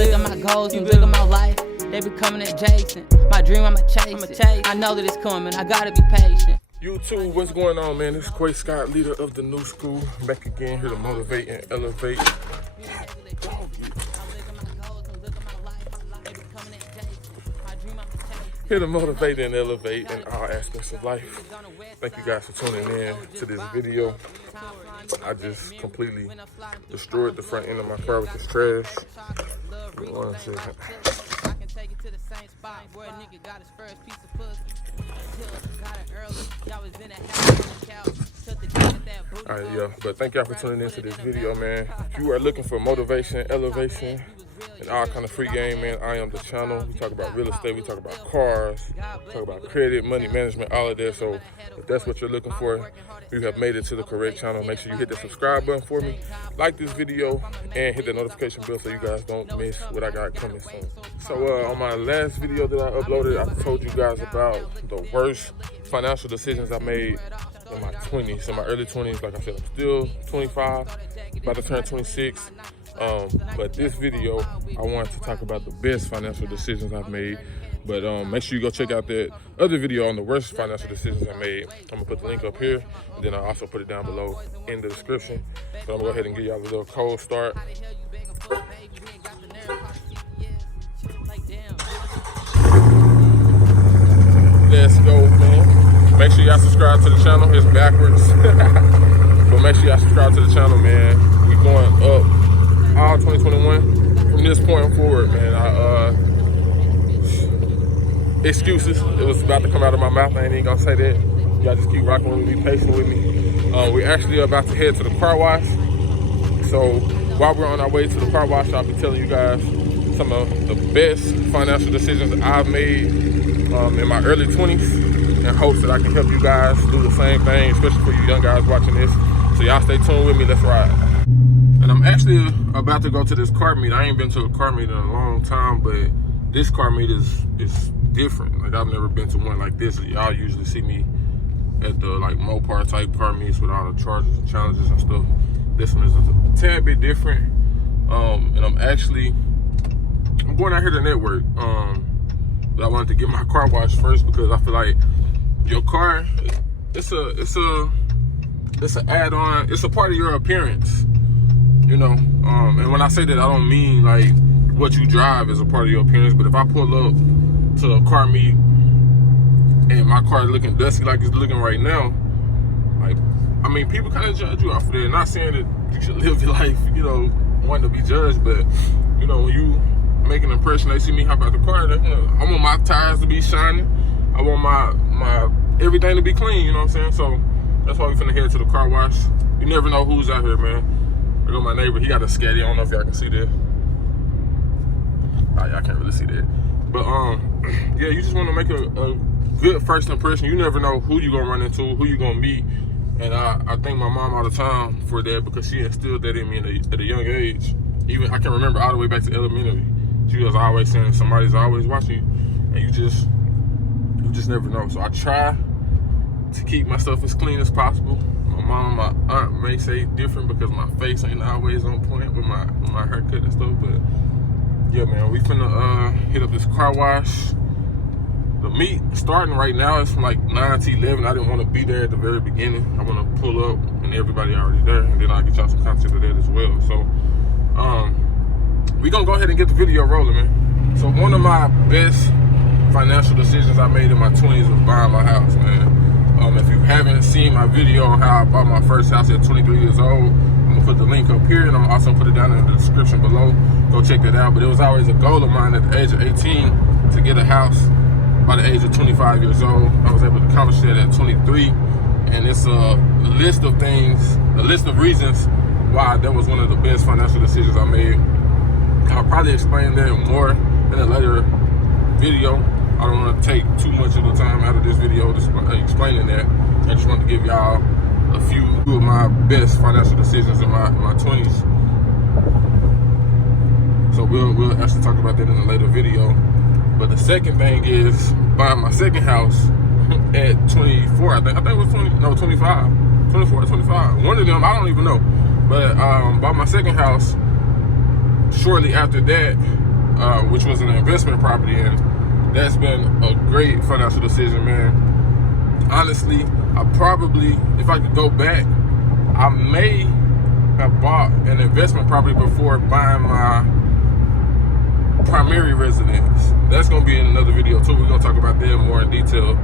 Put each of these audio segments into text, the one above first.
look at my goals, you look at my life, they becoming adjacent. My dream, I'ma chase it. I know that it's coming, I gotta be patient. YouTube, what's going on, man? This is Quay Scott, leader of the new school, back again here to motivate and elevate. Here to motivate and elevate in all aspects of life. Thank you guys for tuning in to this video. I just completely destroyed the front end of my car with this trash. One second. Alright, yeah, but thank y'all for tuning into this video, man. If you are looking for motivation, elevation, and all kind of free game, man, I am the channel. We talk about real estate, we talk about cars, we talk about credit, money management, all of that. So if that's what you're looking for, you have made it to the correct channel. Make sure you hit the subscribe button for me, like this video, and hit the notification bell so you guys don't miss what I got coming soon. So on my last video that I uploaded, I told you guys about the worst financial decisions I made in my 20s. In my early 20s, like I said, I'm still 25, about to turn 26. But this video, I wanted to talk about the best financial decisions I've made. But make sure you go check out that other video on the worst financial decisions I made. I'm gonna put the link up here, and then I'll also put it down below in the description. So I'm gonna go ahead and give y'all a little cold start. Let's go, man. Make sure y'all subscribe to the channel. It's backwards. But make sure y'all subscribe to the channel, man. We going up all 2021 from this point forward, man. Excuses, it was about to come out of my mouth. I ain't even gonna say that. Y'all just keep rocking with me, be patient with me. We actually are about to head to the car wash. So while we're on our way to the car wash, I'll be telling you guys some of the best financial decisions I've made in my early 20s, in hopes that I can help you guys do the same thing, especially for you young guys watching this. So y'all stay tuned with me, let's ride. And I'm actually about to go to this car meet. I ain't been to a car meet in a long time, but this car meet is different. Like, I've never been to one like this. Y'all usually see me at the like Mopar type car meets with all the charges and challenges and stuff. This one is a tad bit different. And I'm going out here to network. But I wanted to get my car washed first because I feel like your car, it's an add-on. It's a part of your appearance, you know. And when I say that, I don't mean like what you drive is a part of your appearance. But if I pull up to a car meet and my car is looking dusty like it's looking right now, like, I mean, people kind of judge you off of that. Not saying that you should live your life, you know, wanting to be judged, but you know, when you make an impression, they see me hop out the car, you know, I want my tires to be shining, I want my everything to be clean, you know what I'm saying? So that's why we finna head to the car wash. You never know who's out here, man. I got my neighbor, he got a Scatty. I don't know if y'all can see that. I can't really see that. But yeah, you just want to make a good first impression. You never know who you gonna run into, who you gonna meet. And I thank my mom all the time for that, because she instilled that in me at a young age. Even I can remember all the way back to elementary. She was always saying somebody's always watching you, and you just never know. So I try to keep my stuff as clean as possible. My mom and my aunt may say different because my face ain't always on point with my haircut and stuff, but yeah, man, we finna hit up this car wash. The meet starting right now is from like 9 to 11. I didn't want to be there at the very beginning. I want to pull up and everybody already there, and then I'll get y'all some content of that as well. So we gonna go ahead and get the video rolling, man. So one of my best financial decisions I made in my 20s was buying my house, man. If you haven't seen my video on how I bought my first house at 23 years old, I'm gonna put the link up here, and I'm also put it down in the description below. Go check that out. But it was always a goal of mine at the age of 18 to get a house by the age of 25 years old. I was able to accomplish that at 23, and it's a list of things, a list of reasons why that was one of the best financial decisions I made. I'll probably explain that more in a later video. I don't want to take too much of the time out of this video explaining that. I just want to give y'all a few of my best financial decisions in my 20s. So we'll actually talk about that in a later video. But the second thing is buying my second house at 24. I think it was 25. 24 or 25. One of them, I don't even know. But bought my second house shortly after that. which was an investment property, and that's been a great financial decision, man. Honestly, I probably, if I could go back, I may have bought an investment property before buying my primary residence. That's gonna be in another video too. We're gonna talk about that more in detail.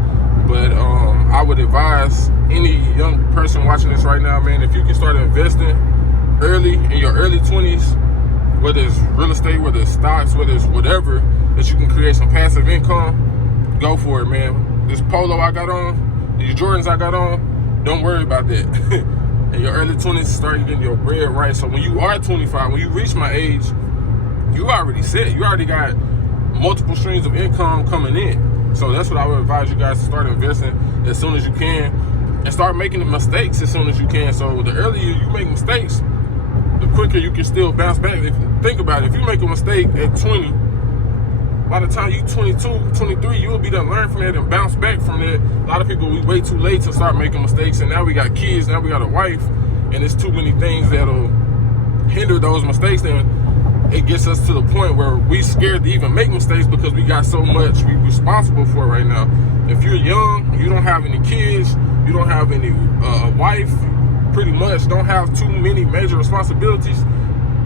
But I would advise any young person watching this right now, man, if you can start investing early in your early 20s, whether it's real estate, whether it's stocks, whether it's whatever, that you can create some passive income, go for it, man. This polo I got on, these Jordans I got on, don't worry about that. In your early 20s, start getting your bread right. So when you are 25, when you reach my age, you already set. You already got multiple streams of income coming in. So that's what I would advise you guys to start investing as soon as you can, and start making the mistakes as soon as you can. So the earlier you make mistakes, the quicker you can still bounce back. Think about it. If you make a mistake at 20, by the time you 22, 23, you will be done learn from that and bounce back from that. A lot of people, we wait too late to start making mistakes, and now we got kids, now we got a wife, and it's too many things that'll hinder those mistakes. And it gets us to the point where we scared to even make mistakes because we got so much we responsible for right now. If you're young, you don't have any kids, you don't have any wife, pretty much don't have too many major responsibilities,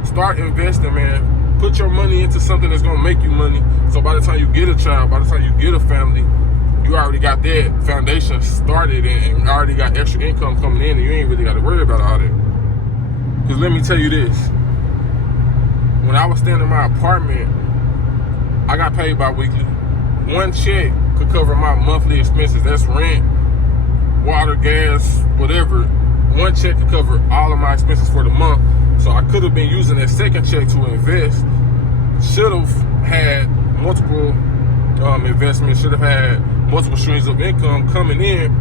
start investing, man. Put your money into something that's gonna make you money. So by the time you get a child, by the time you get a family, you already got that foundation started and already got extra income coming in, and you ain't really got to worry about all that. Because let me tell you this. When I was staying in my apartment, I got paid bi-weekly. One check could cover my monthly expenses. That's rent, water, gas, whatever. One check could cover all of my expenses for the month. So I could have been using that second check to invest. Should have had multiple investments, should have had multiple streams of income coming in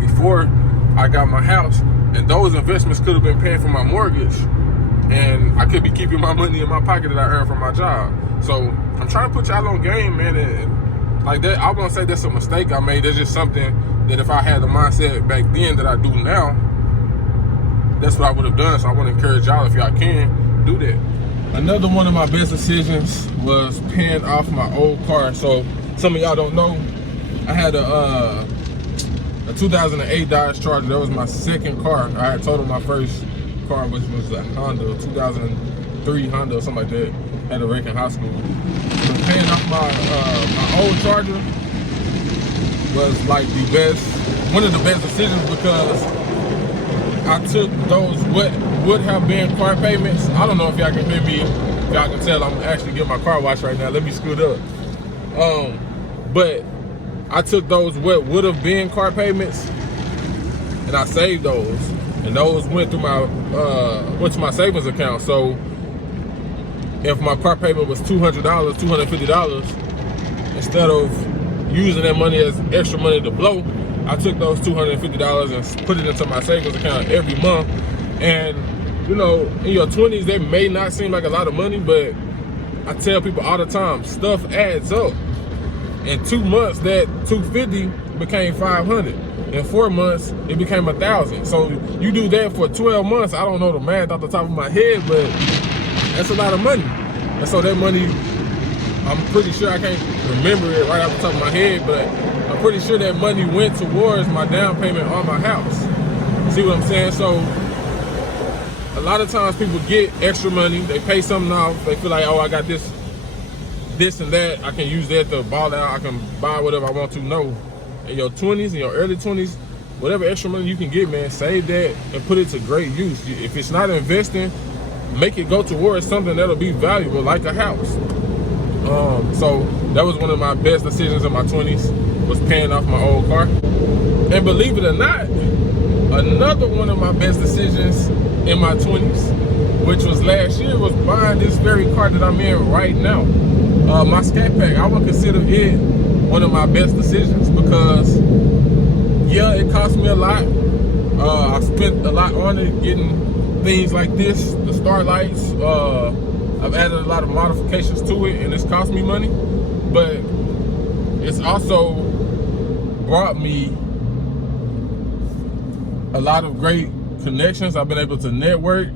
before I got my house. And those investments could have been paying for my mortgage. And I could be keeping my money in my pocket that I earned from my job. So I'm trying to put y'all on game, man. And like that, I won't say that's a mistake I made. That's just something that if I had the mindset back then that I do now, that's what I would have done. So I want to encourage y'all, if y'all can, do that. Another one of my best decisions was paying off my old car. So some of y'all don't know, I had a 2008 Dodge Charger. That was my second car. I had totaled my first car, which was a Honda, 2003 Honda or something like that, at a wreck in high school. But paying off my old Charger was like one of the best decisions, because I took those what would have been car payments. I don't know if y'all can hear me, if y'all can tell I'm actually getting my car washed right now. Let me scoot up. But I took those what would have been car payments and I saved those. And those went through my went to my savings account. So if my car payment was $200, $250, instead of using that money as extra money to blow, I took those $250 and put it into my savings account every month. And you know, in your 20s, that may not seem like a lot of money, but I tell people all the time, stuff adds up. In 2 months, that $250 became $500. In 4 months, it became $1,000. So you do that for 12 months. I don't know the math off the top of my head, but that's a lot of money. And so that money, I'm pretty sure, I can't remember it right off the top of my head, but I'm pretty sure that money went towards my down payment on my house. See what I'm saying? So a lot of times people get extra money, they pay something off, they feel like, oh, I got this and that, I can use that to ball out, I can buy whatever I want to. No. In your 20s, in your early 20s, whatever extra money you can get, man, save that and put it to great use. If it's not investing, make it go towards something that'll be valuable, like a house. So that was one of my best decisions in my 20s, was paying off my old car. And believe it or not, another one of my best decisions in my 20s, which was last year, was buying this very car that I'm in right now. My Scat Pack. I would consider it one of my best decisions because, yeah, it cost me a lot. I spent a lot on it, getting things like this, the Starlights. I've added a lot of modifications to it, and it's cost me money. But it's also brought me a lot of great connections. I've been able to network.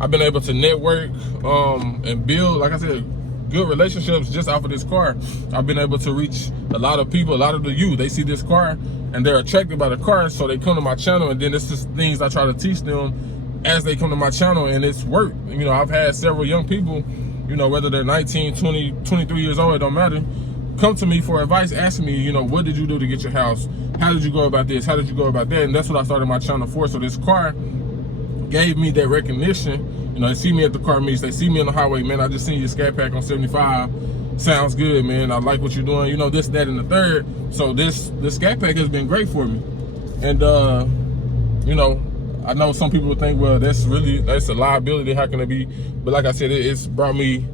I've been able to network and build, like I said, good relationships just off of this car. I've been able to reach a lot of people, a lot of the youth. They see this car and they're attracted by the car, so they come to my channel, and then this is things I try to teach them as they come to my channel, and it's worked. You know, I've had several young people, you know, whether they're 19, 20, 23 years old, it don't matter, come to me for advice, asking me, you know, what did you do to get your house? How did you go about this? How did you go about that? And that's what I started my channel for. So this car gave me that recognition. You know, they see me at the car meets, they see me on the highway, man, I just seen your Scat Pack on 75. Sounds good, man. I like what you're doing. You know, this, that, and the third. So this Scat Pack has been great for me. And you know, I know some people would think, well, that's a liability. How can it be? But like I said, it's brought me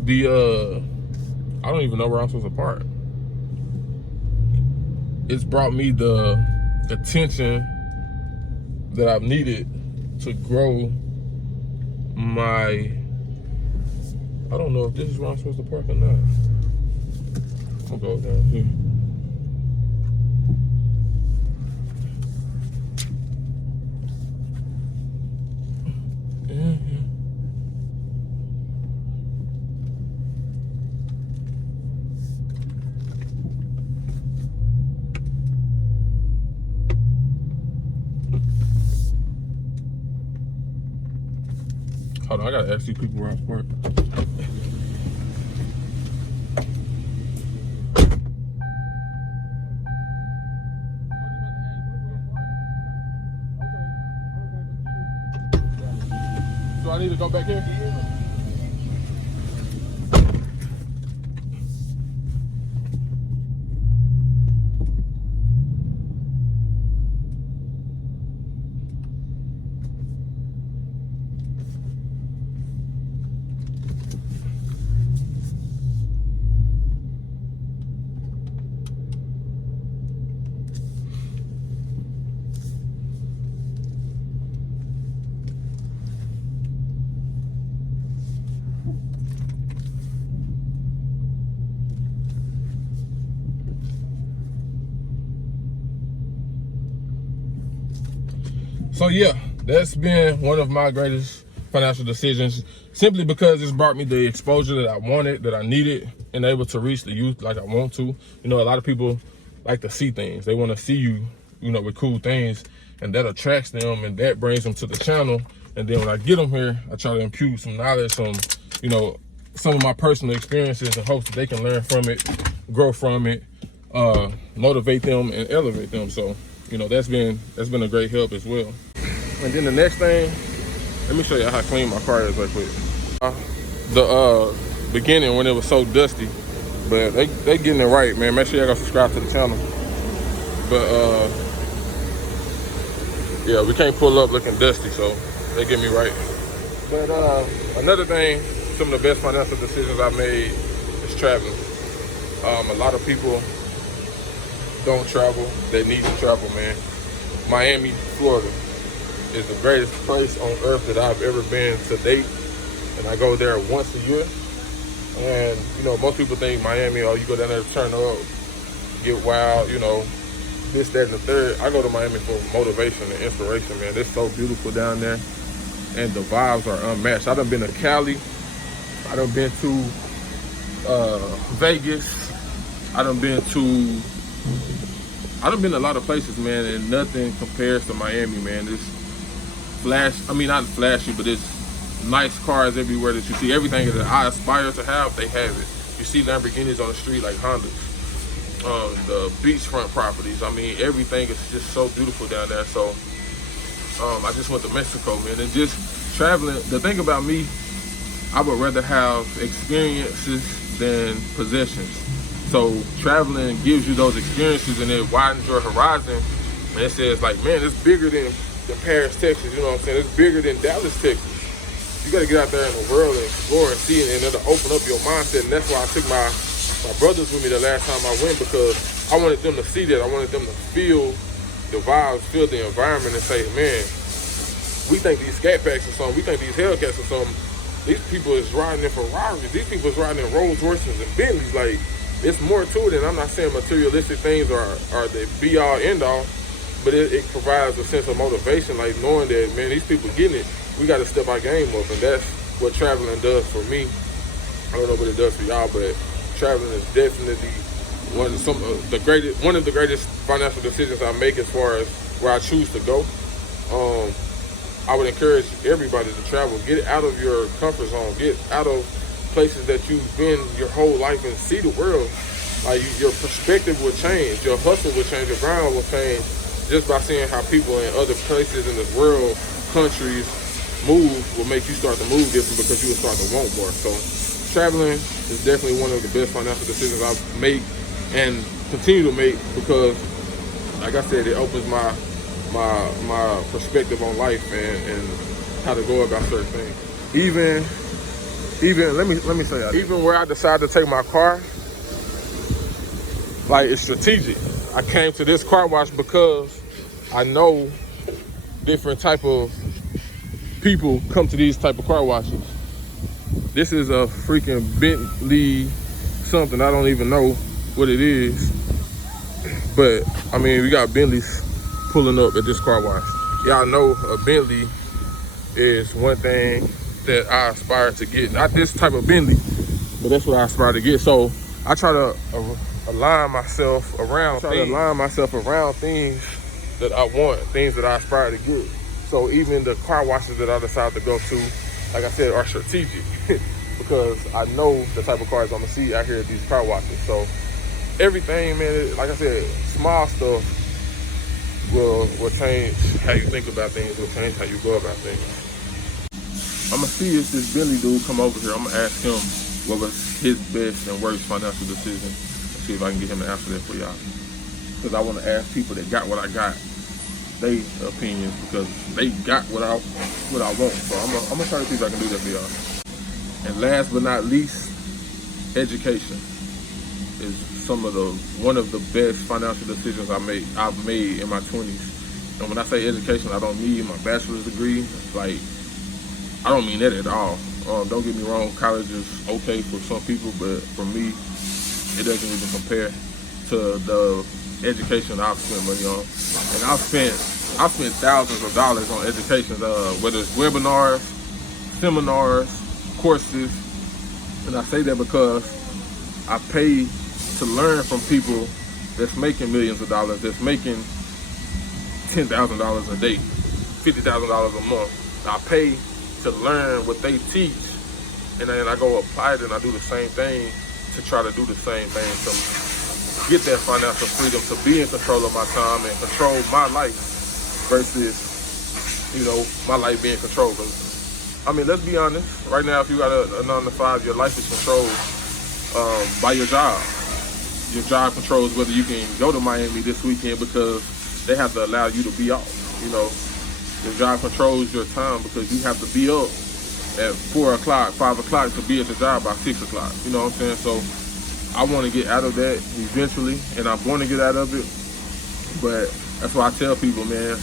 the I don't even know where I'm supposed to park. It's brought me the attention that I've needed to grow my, I don't know if this is where I'm supposed to park or not. I'll go down here. Hold on, I gotta ask these people where I park. So I need to go back here? So yeah, that's been one of my greatest financial decisions, simply because it's brought me the exposure that I wanted, that I needed, and able to reach the youth like I want to. You know, a lot of people like to see things. They want to see you, you know, with cool things, and that attracts them, and that brings them to the channel. And then when I get them here, I try to impute some knowledge, you know, some of my personal experiences, in hopes that they can learn from it, grow from it, motivate them, and elevate them. So, you know, that's been a great help as well. And then the next thing, let me show you how clean my car is right quick. The beginning, when it was so dusty, but they getting it right, man. Make sure y'all go subscribe to the channel. But yeah, we can't pull up looking dusty, so they get me right. But another thing, some of the best financial decisions I've made is traveling. A lot of people don't travel, they need to travel, man. Miami, Florida is the greatest place on earth that I've ever been to date, and I go there once a year. And you know, most people think Miami, oh, you go down there to turn up, get wild, you know, this, that, and the third. I go to Miami for motivation and inspiration, man. It's so beautiful down there, and the vibes are unmatched. I done been to Cali, I done been to Vegas, I done been to a lot of places, man, and nothing compares to Miami, man. This not flashy, but it's nice cars everywhere that you see. Everything that I aspire to have, they have it. You see Lamborghinis on the street like Hondas. The beachfront properties, I mean, everything is just so beautiful down there. So I just went to Mexico, man, and just traveling. The thing about me, I would rather have experiences than possessions. So traveling gives you those experiences, and it widens your horizon. And it says, like, man, it's bigger than Paris, Texas. You know what I'm saying? It's bigger than Dallas, Texas. You got to get out there in the world and explore and see, and it'll open up your mindset. And that's why I took my brothers with me the last time I went, because I wanted them to see that. I wanted them to feel the vibes, feel the environment, and say, man, we think these Scat Packs or something. We think these Hellcats or something. These people is riding in Ferraris. These people is riding in Rolls Royces and Bentleys. Like, it's more to it, and I'm not saying materialistic things are the be all end all, but it provides a sense of motivation, like knowing that, man, these people getting it. we got to step our game up, and that's what traveling does for me. I don't know what it does for y'all, but traveling is definitely one of the greatest financial decisions I make as far as where I choose to go. I would encourage everybody to travel. Get out of your comfort zone. Get out of places that you've been your whole life and see the world. Like your perspective will change. Your hustle will change. Your grind will change just by seeing how people in other places in this world, countries, move will make you start to move different because you will start to want more. So traveling is definitely one of the best financial decisions I've made and continue to make because, like I said, it opens my perspective on life and how to go about certain things. Even let me say that. Even where I decided to take my car, like it's strategic. I came to this car wash because I know different type of people come to these type of car washes. This is a freaking Bentley something. I don't even know what it is. But I mean, we got Bentleys pulling up at this car wash. Y'all know a Bentley is one thing that I aspire to get. Not this type of Bentley, but that's what I aspire to get. So I try to align myself around things that I want, things that I aspire to get. So even the car washes that I decide to go to, like I said, are strategic because I know the type of cars I'm gonna see out here at these car washes. So everything, man, like I said, small stuff will change how you think about things, will change how you go about things. I'm gonna see if this Bentley dude come over here. I'm gonna ask him what was his best and worst financial decision and see if I can get him to answer that for y'all. Because I want to ask people that got what I got, their opinions, because they got what I want. So I'm gonna try to see if I can do that for y'all. And last but not least, education is one of the best financial decisions I've made in my 20s. And when I say education, I don't mean my bachelor's degree. Like, I don't mean that at all. Don't get me wrong, college is okay for some people, but for me, it doesn't even compare to the education I've spent money on. And I've spent thousands of dollars on education, whether it's webinars, seminars, courses. And I say that because I pay to learn from people that's making millions of dollars, that's making $10,000 a day, $50,000 a month. I pay to learn what they teach, and then I go apply it and I do the same thing to try to do the same thing to get that financial freedom, to be in control of my time and control my life versus, my life being controlled. I mean, let's be honest. Right now, if you got a 9 to 5, your life is controlled by your job. Your job controls whether you can go to Miami this weekend because they have to allow you to be off. Your job controls your time because you have to be up at 4 o'clock, 5 o'clock to be at your job by 6 o'clock. You know what I'm saying? So I want to get out of that eventually, and I'm going to get out of it. But that's why I tell people, man,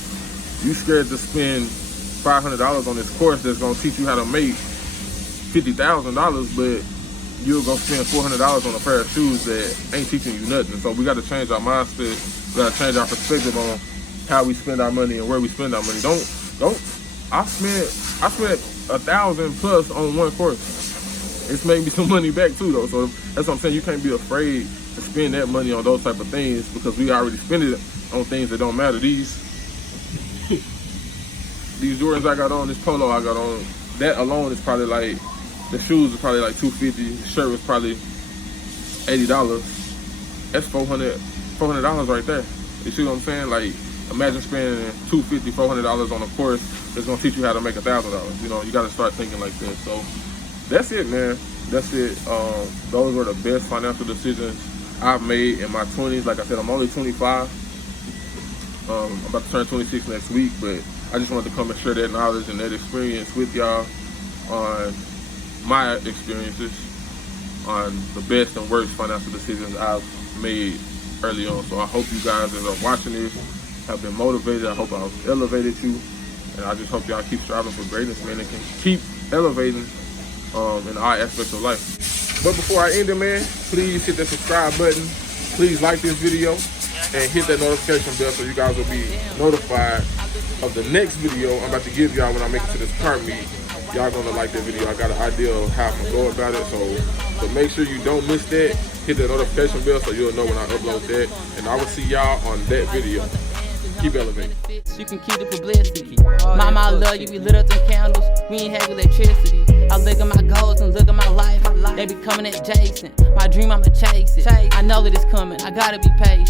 you scared to spend $500 on this course that's going to teach you how to make $50,000, but you're going to spend $400 on a pair of shoes that ain't teaching you nothing. So we got to change our mindset. We got to change our perspective on how we spend our money and where we spend our money. I spent $1,000+ on one course. It's made me some money back too, though. So that's what I'm saying. You can't be afraid to spend that money on those type of things because we already spend it on things that don't matter. These Jordans I got on, this polo I got on, that alone is probably like, the shoes are probably like $250. The shirt was probably $80. That's $400 right there. You see what I'm saying? Like, imagine spending $250, $400 on a course that's gonna teach you how to make $1,000. You gotta start thinking like that. So that's it, man. That's it. Those were the best financial decisions I've made in my 20s. Like I said, I'm only 25. I'm about to turn 26 next week, but I just wanted to come and share that knowledge and that experience with y'all on my experiences on the best and worst financial decisions I've made early on. So I hope you guys that are watching this have been motivated. I hope I've elevated you, and I just hope y'all keep striving for greatness, man, and can keep elevating in all aspects of life. But before I end it, man, please hit that subscribe button. Please like this video. and hit that notification bell so you guys will be notified of the next video I'm about to give y'all when I make it to this car meet. Y'all gonna like that video. I got an idea of how I'm gonna go about it, so make sure you don't miss that. Hit that notification bell so you'll know when I upload that, and I will see y'all on that video. Keep elevating. You can keep the publicity. Mama, I love you. We lit up them candles. We ain't have electricity. I look at my goals and look at my life. They be coming adjacent. My dream, I'ma chase it. I know that it's coming. I gotta be patient.